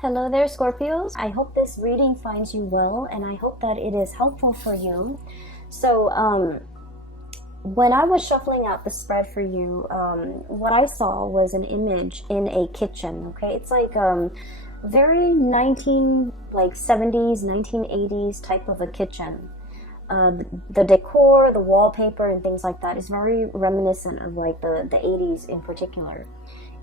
Hello there, Scorpios. I hope this reading finds you well, and I hope that it is helpful for you. So, when I was shuffling out the spread for you, what I saw was an image in a kitchen. Okay, it's like very 70s, 1980s type of a kitchen. The decor, the wallpaper, and things like that is very reminiscent of like the 80s in particular.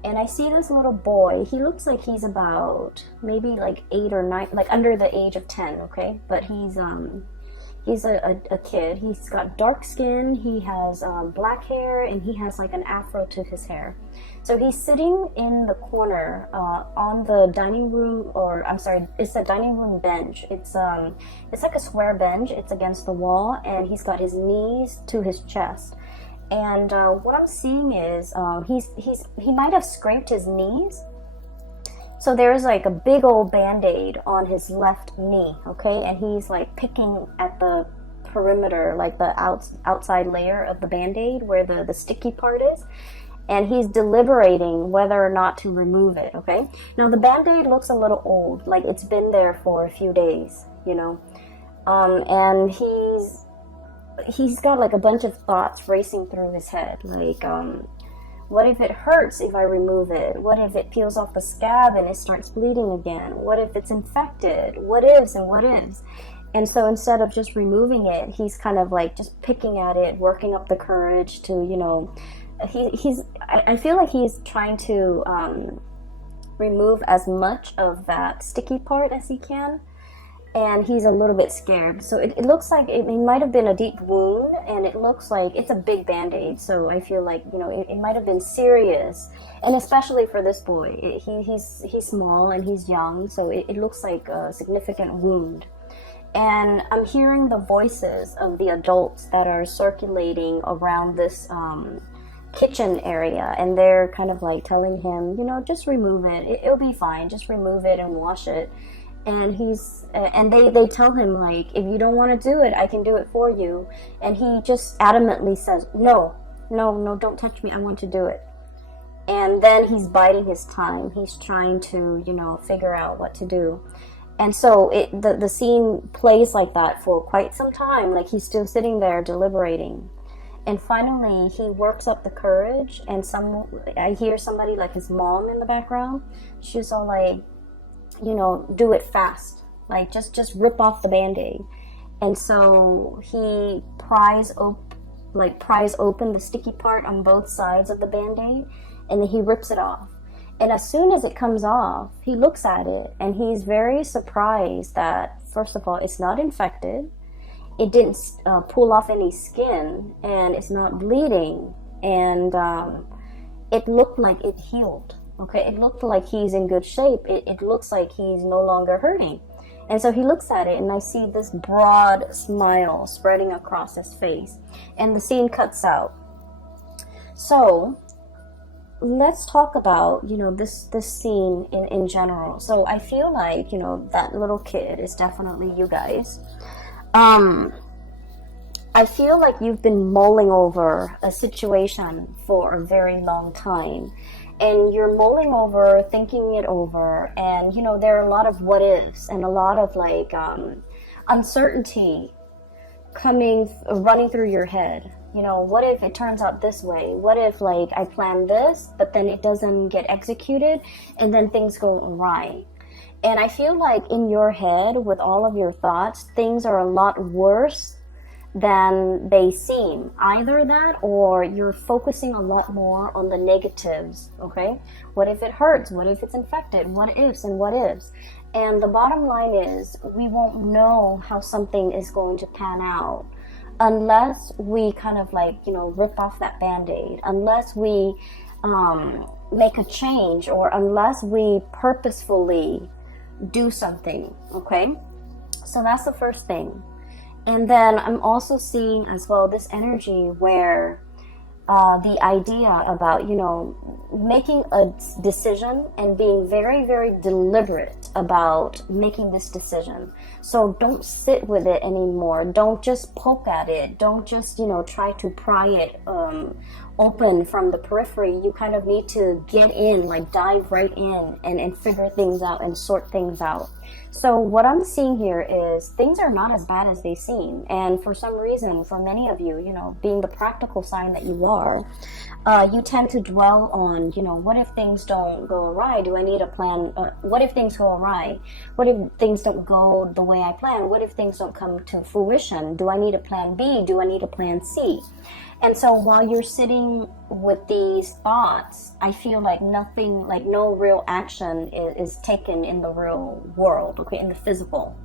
And I see this little boy. He looks like he's about maybe like 8 or 9, like under the age of 10, okay? But he's a kid. He's got dark skin, he has black hair, and he has like an afro to his hair. So he's sitting in the corner on the dining room, or I'm sorry, it's a dining room bench. It's like a square bench. It's against the wall, and he's got his knees to his chest. And what I'm seeing is he might have scraped his knees. So there's like a big old band-aid on his left knee, okay? And he's like picking at the perimeter, like the outside layer of the band-aid where the sticky part is. And he's deliberating whether or not to remove it, okay? Now the band-aid looks a little old, like it's been there for a few days, you know? And he's got like a bunch of thoughts racing through his head, like what if it hurts if I remove it? What if it peels off the scab and it starts bleeding again? What if it's infected? What ifs and what ifs? And so instead of just removing it, he's kind of like just picking at it, working up the courage to, you know, I feel like he's trying to remove as much of that sticky part as he can. And he's a little bit scared. So it looks like it might have been a deep wound, and it looks like it's a big band-aid. So I feel like, you know, it might have been serious. And especially for this boy, he's small and he's young, so it looks like a significant wound. And I'm hearing the voices of the adults that are circulating around this kitchen area, and they're kind of like telling him, you know, just remove it. It'll be fine. Just remove it and wash it. And they tell him, like, if you don't want to do it, I can do it for you. And he just adamantly says, no, don't touch me, I want to do it. And then he's biding his time. He's trying to, you know, figure out what to do. And so the scene plays like that for quite some time. Like, he's still sitting there deliberating. And finally, he works up the courage, and I hear somebody, like his mom in the background. She's all like, you know, do it fast, like just rip off the band-aid. And so he pries open the sticky part on both sides of the band-aid, and then he rips it off. And as soon as it comes off, he looks at it, and he's very surprised that, first of all, it's not infected, it didn't pull off any skin, and it's not bleeding, and it looked like it healed. Okay, it looked like he's in good shape. It looks like he's no longer hurting. And so he looks at it, and I see this broad smile spreading across his face. And the scene cuts out. So let's talk about, you know, this scene in general. So I feel like, you know, that little kid is definitely you guys. I feel like you've been mulling over a situation for a very long time. And you're mulling over, thinking it over, and, you know, there are a lot of what ifs and a lot of like uncertainty running through your head. You know, what if it turns out this way? What if, like, I plan this, but then it doesn't get executed, and then things go awry? And I feel like in your head, with all of your thoughts, things are a lot worse than they seem. Either that, or you're focusing a lot more on the negatives, okay? What if it hurts? What if it's infected? What ifs and what ifs? And the bottom line is, we won't know how something is going to pan out unless we kind of like, you know, rip off that band-aid, unless we make a change, or unless we purposefully do something, okay? So that's the first thing. And then I'm also seeing as well this energy where the idea about, you know, making a decision and being very, very deliberate about making this decision. So don't sit with it anymore. Don't just poke at it. Don't just, try to pry it open from the periphery. You kind of need to get in, like dive right in and figure things out and sort things out. So what I'm seeing here is things are not as bad as they seem. And for some reason, for many of you, being the practical sign that you are, you tend to dwell on, what if things don't go awry? Do I need a plan? What if things go awry? What if things don't go the way I plan? What if things don't come to fruition? Do I need a plan B? Do I need a plan C? And so while you're sitting with these thoughts, I feel like nothing, like no real action is taken in the real world, okay, in the physical.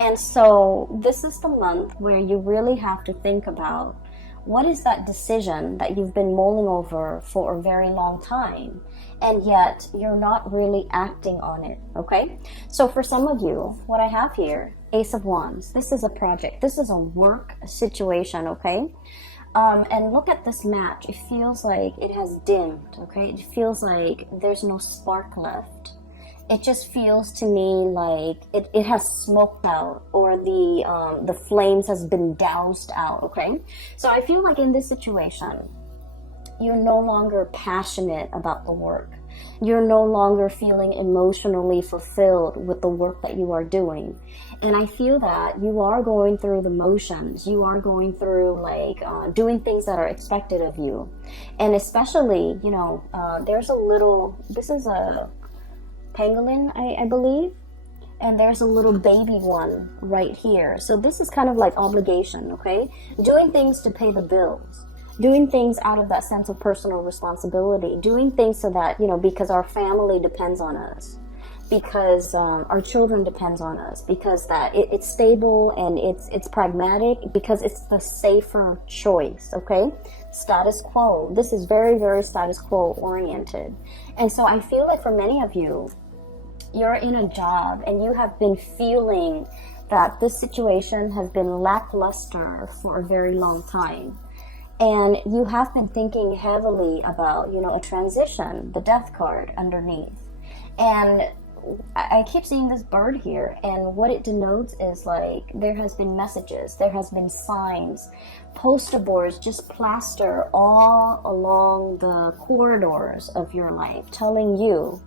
And so this is the month where you really have to think about what is that decision that you've been mulling over for a very long time, and yet you're not really acting on it, okay? So for some of you, what I have here, Ace of Wands, this is a project. This is a work situation, okay? And look at this match. It feels like it has dimmed, okay? It feels like there's no spark left. It just feels to me like it has smoked out, or the flames has been doused out, okay? So I feel like in this situation, you're no longer passionate about the work. You're no longer feeling emotionally fulfilled with the work that you are doing. And I feel that you are going through the motions. You are going through doing things that are expected of you. And especially, there's a little, this is a pangolin, I believe. And there's a little baby one right here. So this is kind of like obligation, okay? Doing things to pay the bills. Doing things out of that sense of personal responsibility. Doing things so that, because our family depends on us. Because our children depends on us. Because that it's stable and it's pragmatic. Because it's the safer choice, okay? Status quo. This is very, very status quo oriented. And so I feel like for many of you, you're in a job and you have been feeling that this situation has been lackluster for a very long time. And you have been thinking heavily about, a transition, the death card underneath. And I keep seeing this bird here, and what it denotes is like there has been messages, there has been signs, poster boards just plaster all along the corridors of your life, telling you,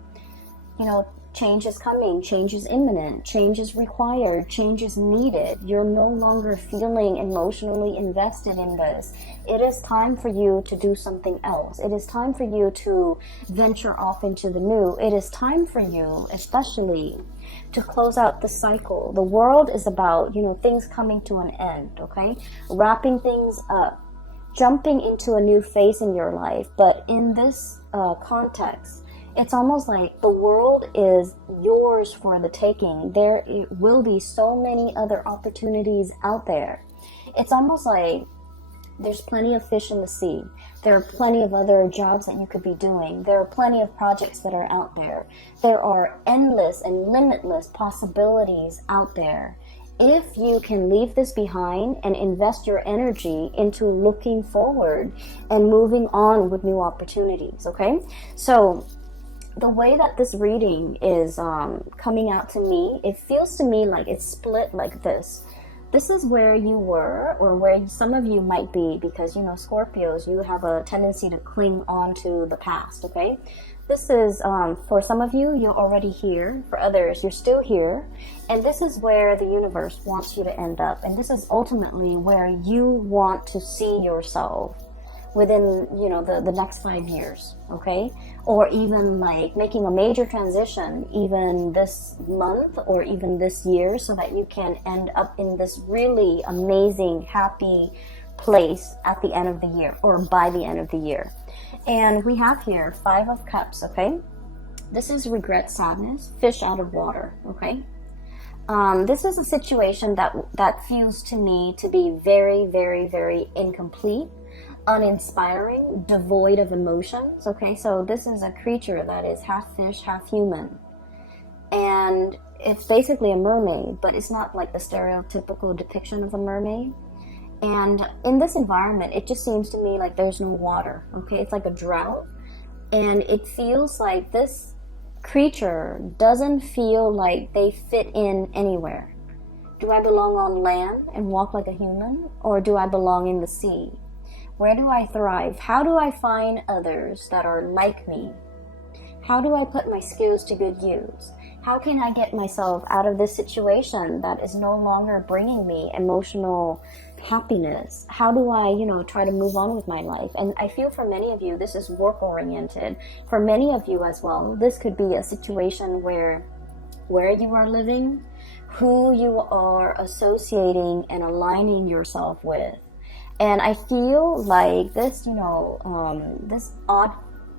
change is coming, change is imminent, change is required, change is needed. You're no longer feeling emotionally invested in this. It is time for you to do something else. It is time for you to venture off into the new. It is time for you, especially, to close out the cycle. The world is about, things coming to an end, okay? Wrapping things up, jumping into a new phase in your life. But in this context, it's almost like the world is yours for the taking. There will be so many other opportunities out there. It's almost like there's plenty of fish in the sea. There are plenty of other jobs that you could be doing. There are plenty of projects that are out there. There are endless and limitless possibilities out there. If you can leave this behind and invest your energy into looking forward and moving on with new opportunities, okay? So the way that this reading is coming out to me, it feels to me like it's split like this. This is where you were, or where some of you might be, because, Scorpios, you have a tendency to cling on to the past, okay? This is, for some of you, you're already here. For others, you're still here. And this is where the universe wants you to end up. And this is ultimately where you want to see yourself within, the next 5 years, okay? Or even like making a major transition even this month or even this year, so that you can end up in this really amazing, happy place at the end of the year, or by the end of the year. And we have here 5 of Cups, okay? This is regret, sadness, fish out of water, okay? This is a situation that feels to me to be very, very, very incomplete, uninspiring, devoid of emotions, okay? So this is a creature that is half fish, half human. And it's basically a mermaid, but it's not like the stereotypical depiction of a mermaid. And in this environment, it just seems to me like there's no water, okay? It's like a drought. And it feels like this creature doesn't feel like they fit in anywhere. Do I belong on land and walk like a human, or do I belong in the sea? Where do I thrive? How do I find others that are like me? How do I put my skills to good use? How can I get myself out of this situation that is no longer bringing me emotional happiness? How do I, try to move on with my life? And I feel for many of you, this is work oriented. For many of you as well, this could be a situation where you are living, who you are associating and aligning yourself with. And I feel like this, this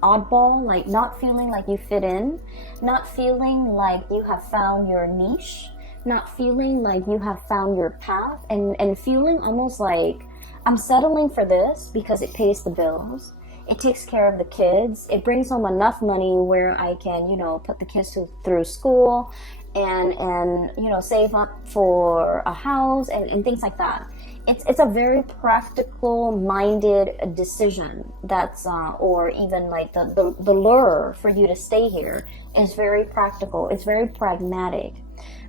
oddball, like not feeling like you fit in, not feeling like you have found your niche, not feeling like you have found your path, and feeling almost like I'm settling for this because it pays the bills, it takes care of the kids, it brings home enough money where I can, put the kids through school and save up for a house and things like that. It's a very practical minded decision that's or even like the lure for you to stay here is very practical, it's very pragmatic.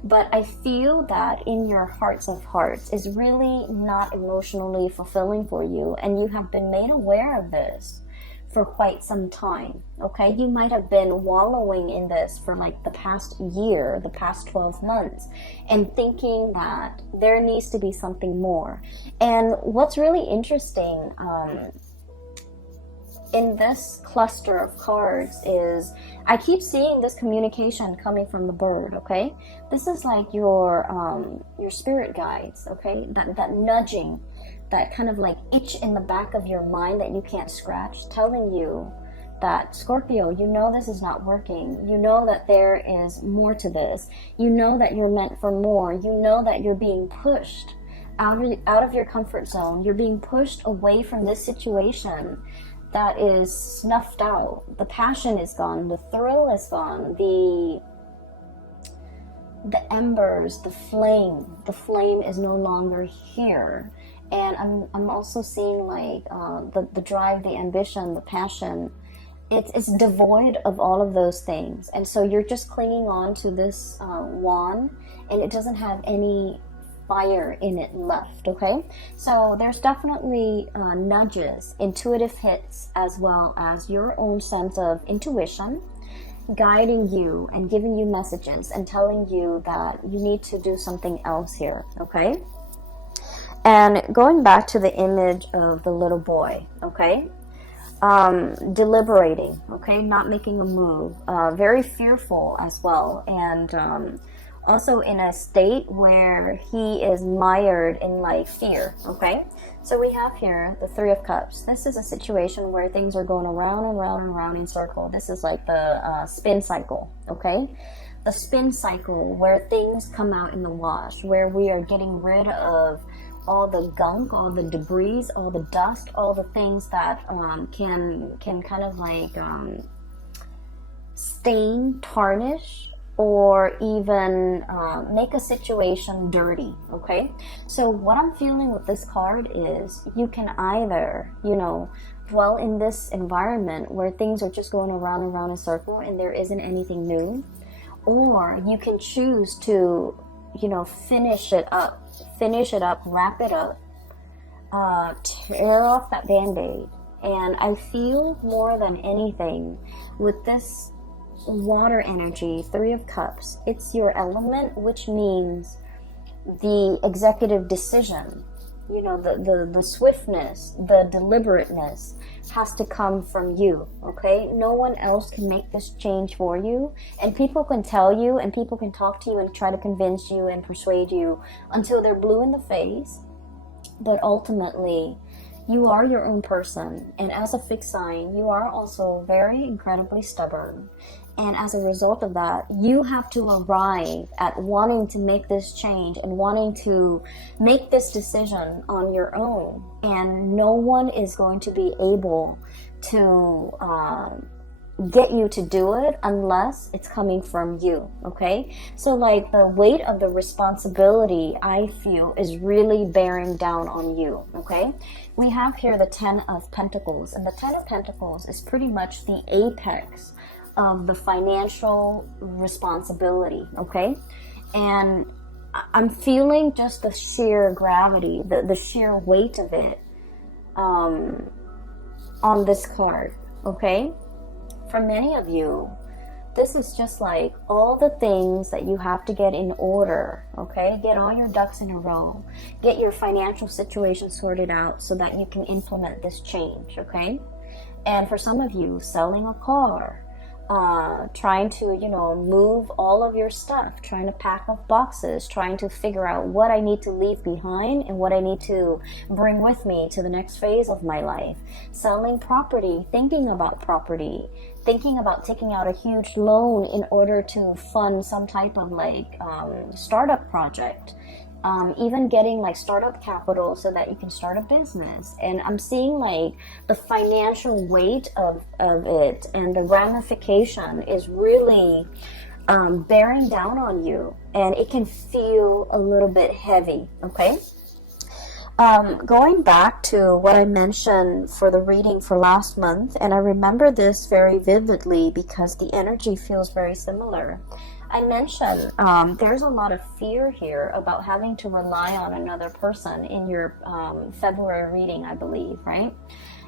But I feel that in your hearts of hearts is really not emotionally fulfilling for you, and you have been made aware of this for quite some time. Okay, you might have been wallowing in this for like the past year, the past 12 months, and thinking that there needs to be something more. And what's really interesting in this cluster of cards is I keep seeing this communication coming from the bird. Okay, this is like your spirit guides. Okay, that nudging, that kind of like itch in the back of your mind that you can't scratch, telling you that, Scorpio, you know this is not working. You know that there is more to this. You know that you're meant for more. You know that you're being pushed out of your comfort zone. You're being pushed away from this situation that is snuffed out. The passion is gone. The thrill is gone. The embers, the flame is no longer here. And I'm also seeing like the drive, the ambition, the passion. It's devoid of all of those things. And so you're just clinging on to this wand, and it doesn't have any fire in it left, okay? So there's definitely nudges, intuitive hits, as well as your own sense of intuition guiding you and giving you messages and telling you that you need to do something else here, okay? And going back to the image of the little boy, okay? Deliberating, okay? Not making a move. Very fearful as well. And also in a state where he is mired in like fear, okay? So we have here the Three of Cups. This is a situation where things are going around and round and round in circle. This is like the spin cycle, okay? The spin cycle where things come out in the wash, where we are getting rid of all the gunk, all the debris, all the dust, all the things that can kind of like stain, tarnish, or even make a situation dirty, okay? So what I'm feeling with this card is you can either, dwell in this environment where things are just going around and around in a circle and there isn't anything new, or you can choose to, finish it up, wrap it up, tear off that band-aid. And I feel more than anything with this water energy, Three of Cups, it's your element, which means the executive decision, the swiftness, the deliberateness has to come from you, okay? No one else can make this change for you, and people can tell you, and people can talk to you and try to convince you and persuade you until they're blue in the face, but ultimately you are your own person. And as a fixed sign, you are also very incredibly stubborn. And as a result of that, you have to arrive at wanting to make this change and wanting to make this decision on your own. And no one is going to be able to get you to do it unless it's coming from you, okay? So like the weight of the responsibility, I feel, is really bearing down on you, okay? We have here the Ten of Pentacles, and the Ten of Pentacles is pretty much the apex of the financial responsibility, okay? And I'm feeling just the sheer gravity, the sheer weight of it on this card, okay? For many of you, this is just like all the things that you have to get in order, okay? Get all your ducks in a row. Get your financial situation sorted out so that you can implement this change, okay? And for some of you, selling a car, trying to, you know, move all of your stuff, trying to pack up boxes, trying to figure out what I need to leave behind and what I need to bring with me to the next phase of my life. Selling property, thinking about property, thinking about taking out a huge loan in order to fund some type of like startup project. Even getting like startup capital so that you can start a business. And I'm seeing like the financial weight of it and the ramification is really bearing down on you, and it can feel a little bit heavy, okay? Going back to what I mentioned for the reading for last month, and I remember this very vividly because the energy feels very similar. I mentioned there's a lot of fear here about having to rely on another person in your February reading, I believe, right?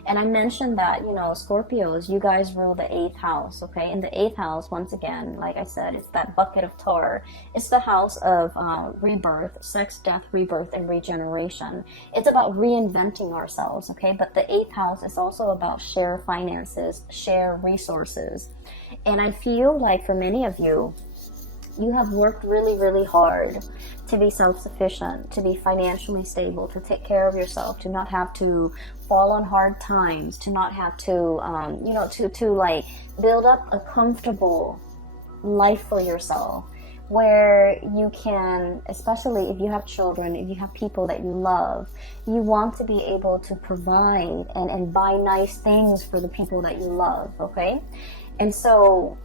And I mentioned that, you know, Scorpios, you guys rule the 8th house, okay? In the 8th house, once again, like I said, it's that bucket of tar. It's the house of rebirth, sex, death, rebirth, and regeneration. It's about reinventing ourselves, okay? But the 8th house is also about share finances, share resources. And I feel like for many of you, you have worked really, really hard to be self-sufficient, to be financially stable, to take care of yourself, to not have to fall on hard times, to not have to, you know, to like build up a comfortable life for yourself where you can, especially if you have children, if you have people that you love, you want to be able to provide and buy nice things for the people that you love, okay? And so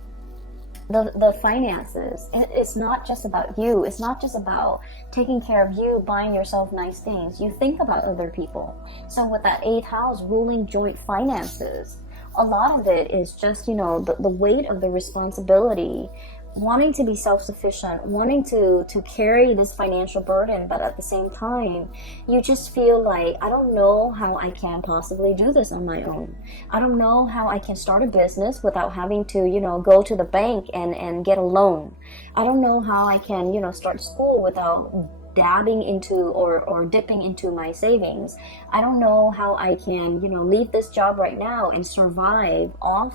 the finances, it's not just about you. It's not just about taking care of you, buying yourself nice things. You think about other people. So with that 8th house ruling joint finances, a lot of it is just, you know, the weight of the responsibility, wanting to be self-sufficient, wanting to carry this financial burden, but at the same time, you just feel like, I don't know how I can possibly do this on my own. I don't know how I can start a business without having to, you know, go to the bank and get a loan. I don't know how I can, you know, start school without dabbing into or dipping into my savings. I don't know how I can, you know, leave this job right now and survive off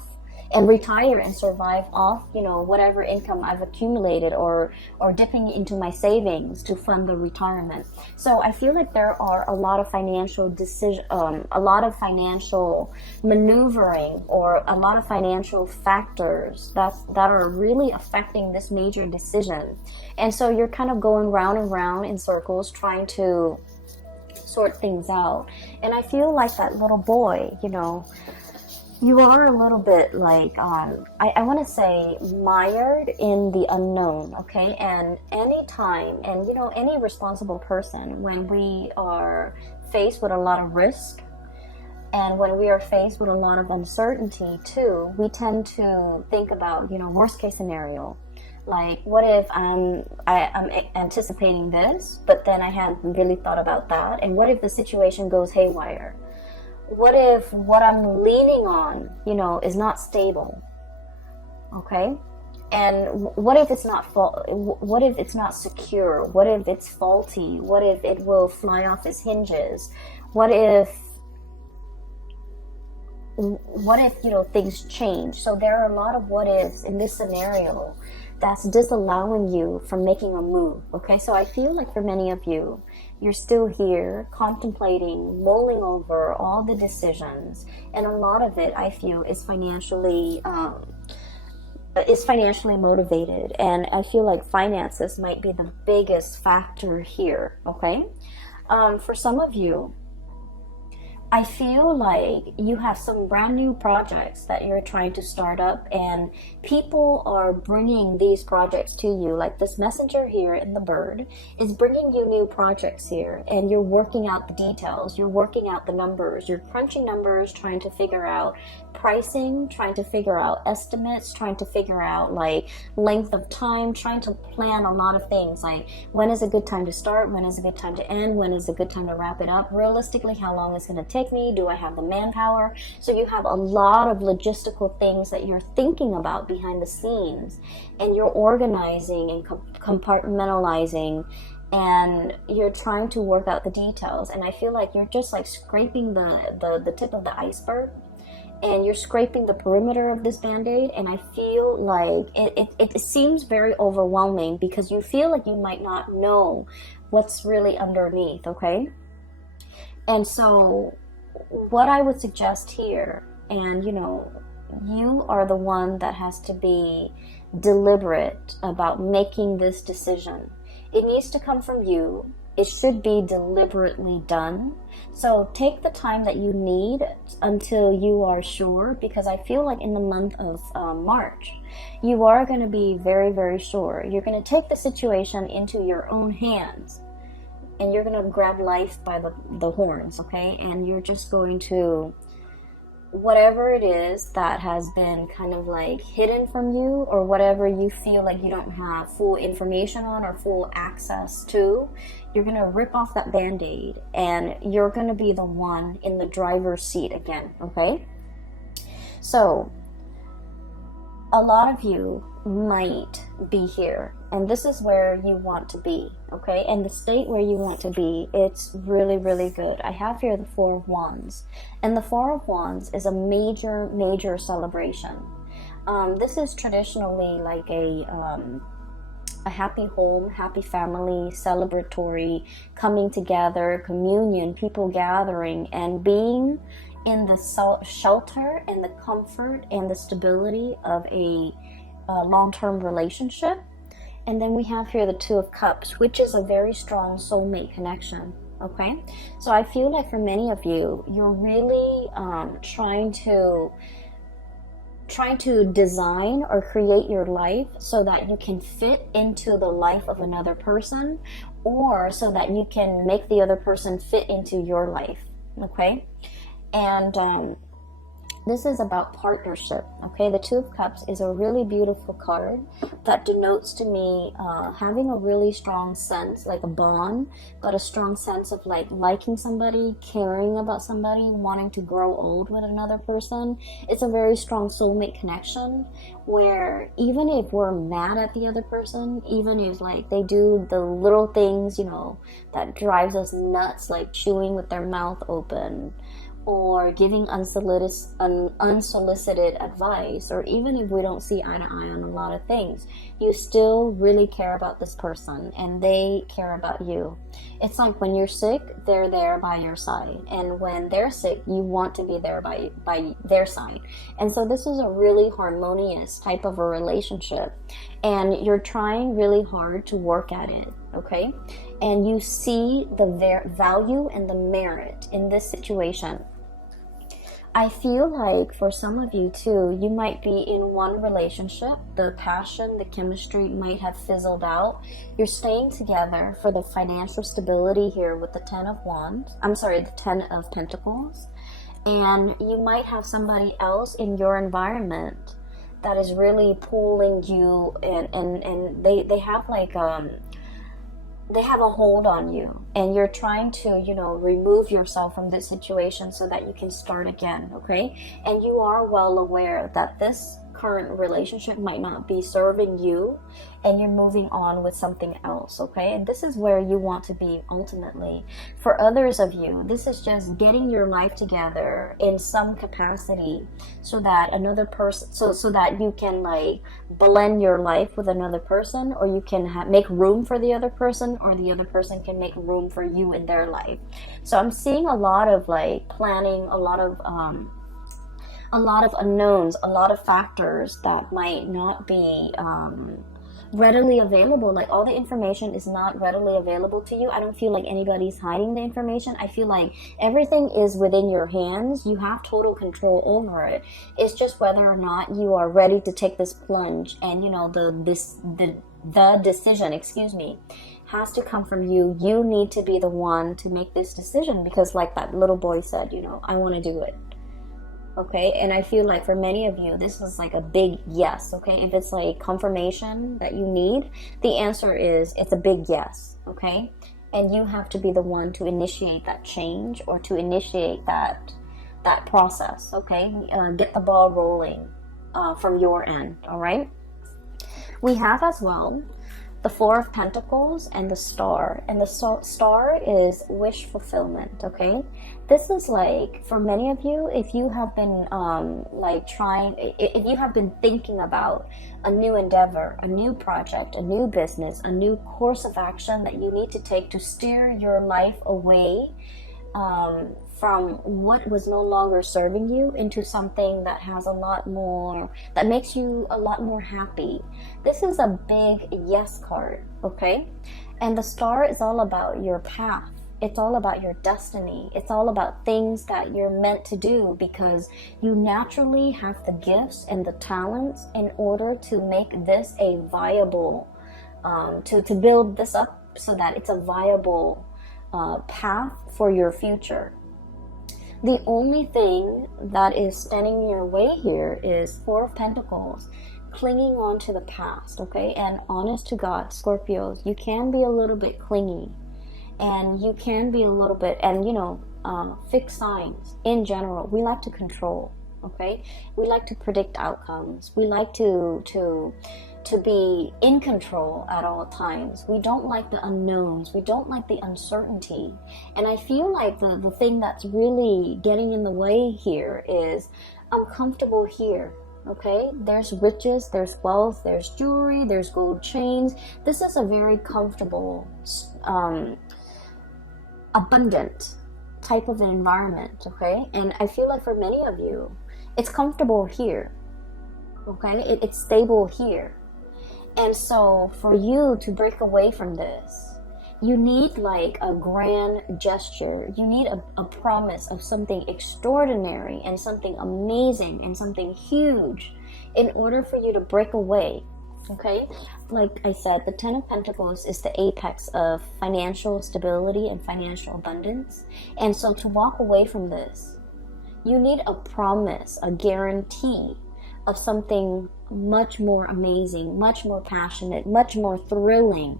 and retire and survive off, you know, whatever income I've accumulated or dipping into my savings to fund the retirement. So I feel like there are a lot of financial a lot of financial maneuvering or a lot of financial factors that are really affecting this major decision. And so you're kind of going round and round in circles trying to sort things out. And I feel like that little boy, you know, you are a little bit like, I want to say mired in the unknown, okay? And any time, and you know, any responsible person, when we are faced with a lot of risk, and when we are faced with a lot of uncertainty too, we tend to think about, you know, worst case scenario. Like, what if I'm anticipating this, but then I hadn't really thought about that? And what if the situation goes haywire? What if what I'm leaning on, you know, is not stable? Okay? And what if it's not what if it's not secure? What if it's faulty? What if it will fly off its hinges? What if, you know, things change? So there are a lot of what ifs in this scenario that's disallowing you from making a move, okay? So I feel like for many of you, you're still here contemplating, mulling over all the decisions, and a lot of it, I feel, is financially motivated, and I feel like finances might be the biggest factor here, okay? For some of you, I feel like you have some brand new projects that you're trying to start up, and people are bringing these projects to you. Like this messenger here in the bird is bringing you new projects here, and you're working out the details, you're working out the numbers, you're crunching numbers, trying to figure out pricing, trying to figure out estimates, trying to figure out like length of time, trying to plan a lot of things, like when is a good time to start, when is a good time to end, when is a good time to wrap it up, realistically how long it's going to take me, do I have the manpower? So you have a lot of logistical things that you're thinking about behind the scenes, and you're organizing and compartmentalizing, and you're trying to work out the details. And I feel like you're just like scraping the tip of the iceberg, and you're scraping the perimeter of this band-aid. And I feel like it seems very overwhelming because you feel like you might not know what's really underneath, okay? And so what I would suggest here, and you know, you are the one that has to be deliberate about making this decision. It needs to come from you. It should be deliberately done. So take the time that you need until you are sure, because I feel like in the month of March, you are going to be very, very sure. You're going to take the situation into your own hands, and you're going to grab life by the horns, okay? And you're just going to, whatever it is that has been kind of like hidden from you, or whatever you feel like you don't have full information on or full access to, you're going to rip off that band-aid, and you're going to be the one in the driver's seat again, okay? So a lot of you might be here, and this is where you want to be, okay? And the state where you want to be, it's really, really good. I have here the Four of Wands, and the Four of Wands is a major, major celebration. This is traditionally like a happy home, happy family, celebratory, coming together, communion, people gathering, and being in the shelter and the comfort and the stability of a long-term relationship. And then we have here the Two of Cups, which is a very strong soulmate connection, okay? So I feel like for many of you, you're really trying to design or create your life so that you can fit into the life of another person, or so that you can make the other person fit into your life, okay? And this is about partnership, okay? The Two of Cups is a really beautiful card that denotes to me having a really strong sense, like a bond, but a strong sense of like liking somebody, caring about somebody, wanting to grow old with another person. It's a very strong soulmate connection where even if we're mad at the other person, even if like they do the little things, you know, that drives us nuts, like chewing with their mouth open, or giving unsolicited advice, or even if we don't see eye to eye on a lot of things, you still really care about this person and they care about you. It's like when you're sick, they're there by your side, and when they're sick, you want to be there by their side. And so this is a really harmonious type of a relationship, and you're trying really hard to work at it, okay? And you see the value and the merit in this situation. I feel like for some of you too, you might be in one relationship, the passion, the chemistry might have fizzled out. You're staying together for the financial stability here with the Ten of Pentacles. And you might have somebody else in your environment that is really pulling you, and they have like they have a hold on you, and you're trying to, you know, remove yourself from this situation so that you can start again, okay? And you are well aware that this current relationship might not be serving you, and you're moving on with something else, okay? And this is where you want to be ultimately. For others of you, this is just getting your life together in some capacity so that another person, so that you can like blend your life with another person, or you can make room for the other person, or the other person can make room for you in their life. So I'm seeing a lot of like planning, a lot of unknowns, a lot of factors that might not be readily available. Like all the information is not readily available to you. I don't feel like anybody's hiding the information. I feel like everything is within your hands. You have total control over it. It's just whether or not you are ready to take this plunge, and you know the decision, has to come from you. You need to be the one to make this decision, because like that little boy said, you know, I want to do it. Okay, and I feel like for many of you, this is like a big yes. Okay, if it's like confirmation that you need, the answer is it's a big yes. Okay, and you have to be the one to initiate that change or to initiate that process. Okay, get the ball rolling from your end. All right. We have as well the Four of Pentacles and the Star. And the Star is wish fulfillment, okay? This is like, for many of you, if you have been if you have been thinking about a new endeavor, a new project, a new business, a new course of action that you need to take to steer your life away from what was no longer serving you into something that has a lot more, that makes you a lot more happy. This is a big yes card, okay? And the Star is all about your path. It's all about your destiny. It's all about things that you're meant to do because you naturally have the gifts and the talents in order to make this a viable, to build this up so that it's a viable path for your future. The only thing that is standing in your way here is Four of Pentacles, clinging on to the past, okay? And honest to God, Scorpios, you can be a little bit clingy, and you can be a little bit, and fixed signs in general, we like to control, okay? We like to predict outcomes. We like to be in control at all times. We don't like the unknowns. We don't like the uncertainty. And I feel like the thing that's really getting in the way here is I'm comfortable here. Okay, there's riches, there's wealth, there's jewelry, there's gold chains. This is a very comfortable, abundant type of an environment. Okay, and I feel like for many of you, it's comfortable here. Okay, it's stable here. And so for you to break away from this, you need like a grand gesture. You need a promise of something extraordinary and something amazing and something huge in order for you to break away. Okay? Like I said, the Ten of Pentacles is the apex of financial stability and financial abundance. And so to walk away from this, you need a promise, a guarantee of something much more amazing, much more passionate, much more thrilling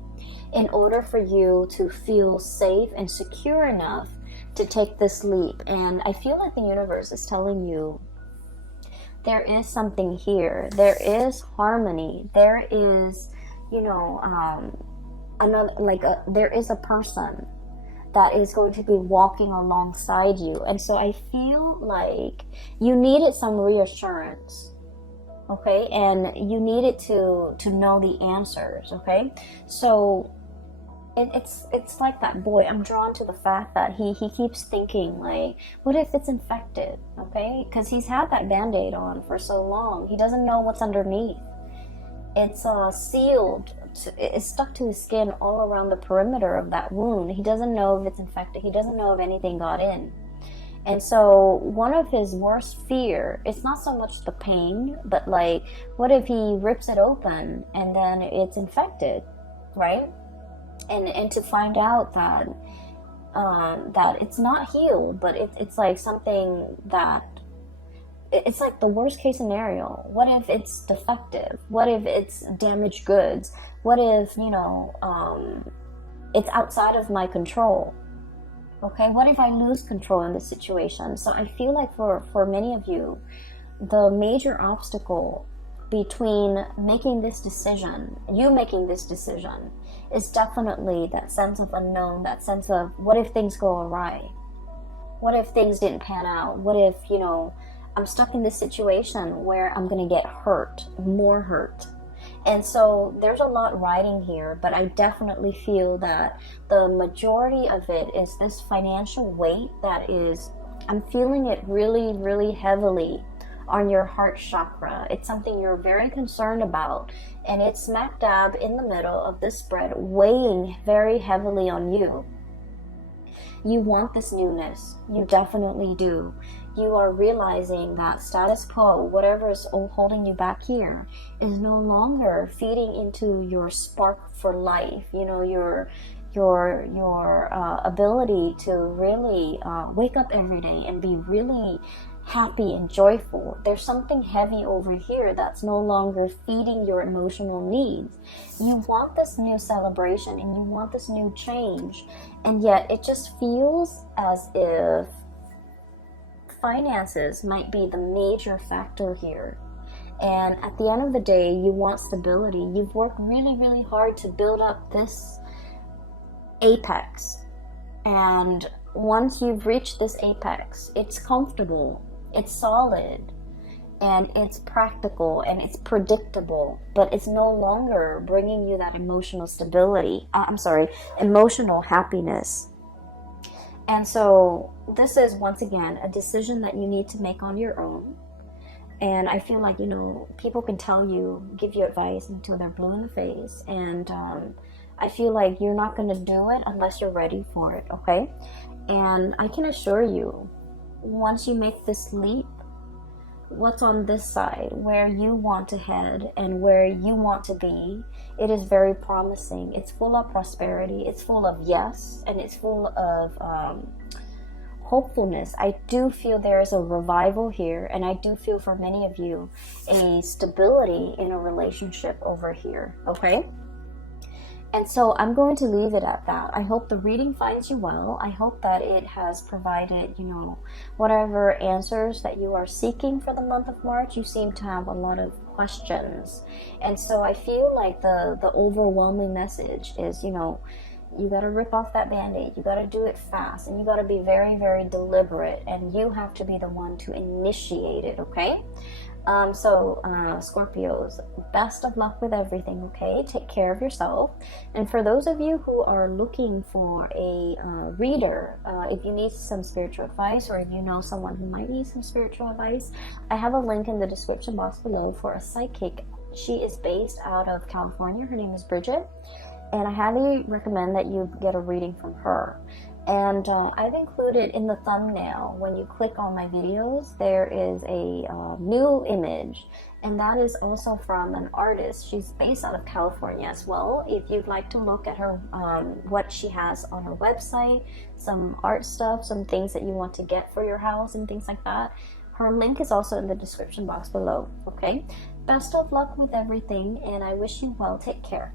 in order for you to feel safe and secure enough to take this leap. And I feel like the universe is telling you there is something here. There is harmony. There is, there is a person that is going to be walking alongside you. And so I feel like you needed some reassurance. Okay, and you needed to know the answers. Okay, so it's like that boy. I'm drawn to the fact that he keeps thinking like, what if it's infected? Okay, because he's had that band-aid on for so long. He doesn't know what's underneath. It's sealed. It's stuck to his skin all around the perimeter of that wound. He doesn't know if it's infected. He doesn't know if anything got in. And so one of his worst fear, it's not so much the pain, but like, what if he rips it open and then it's infected, right? And to find out that that it's not healed, but it's like something that, it's like the worst case scenario. What if it's defective? What if it's damaged goods? What if, it's outside of my control? Okay, what if I lose control in this situation? So I feel like for many of you, the major obstacle between making this decision, is definitely that sense of unknown, that sense of what if things go awry? What if things didn't pan out? What if, I'm stuck in this situation where I'm going to get hurt, more hurt? And so there's a lot riding here, but I definitely feel that the majority of it is this financial weight that is, I'm feeling it really, really heavily on your heart chakra. It's something you're very concerned about, and it's smack dab in the middle of this spread, weighing very heavily on you. You want this newness. You definitely do. You are realizing that status quo, whatever is holding you back here, is no longer feeding into your spark for life. Your ability to really wake up every day and be really happy and joyful. There's something heavy over here that's no longer feeding your emotional needs. You want this new celebration and you want this new change, and yet it just feels as if finances might be the major factor here. And at the end of the day, you want stability. You've worked really, really hard to build up this apex, and once you've reached this apex, it's comfortable, it's solid, and it's practical, and it's predictable, but it's no longer bringing you that emotional stability. Emotional happiness. And so this is, once again, a decision that you need to make on your own. And I feel like, people can tell you, give you advice until they're blue in the face, and I feel like you're not going to do it unless you're ready for it, okay? And I can assure you, once you make this leap, what's on this side, where you want to head and where you want to be, it is very promising. It's full of prosperity, it's full of yes, and it's full of hopefulness. I do feel there is a revival here, and I do feel for many of you a stability in a relationship over here, okay? And so I'm going to leave it at that. I hope the reading finds you well. I hope that it has provided, whatever answers that you are seeking for the month of March. You seem to have a lot of questions. And so I feel like the overwhelming message is, you got to rip off that band-aid. You got to do it fast, and you got to be very, very deliberate, and you have to be the one to initiate it, okay? Scorpios, best of luck with everything, okay? Take care of yourself. And for those of you who are looking for a reader, if you need some spiritual advice, or if you know someone who might need some spiritual advice, I have a link in the description box below for a psychic. She is based out of California. Her name is Bridget, and I highly recommend that you get a reading from her. And I've included in the thumbnail, when you click on my videos, there is a new image, and that is also from an artist. She's based out of California as well. If you'd like to look at her, what she has on her website, some art stuff, some things that you want to get for your house and things like that, her link is also in the description box below, okay? Best of luck with everything, and I wish you well. Take care.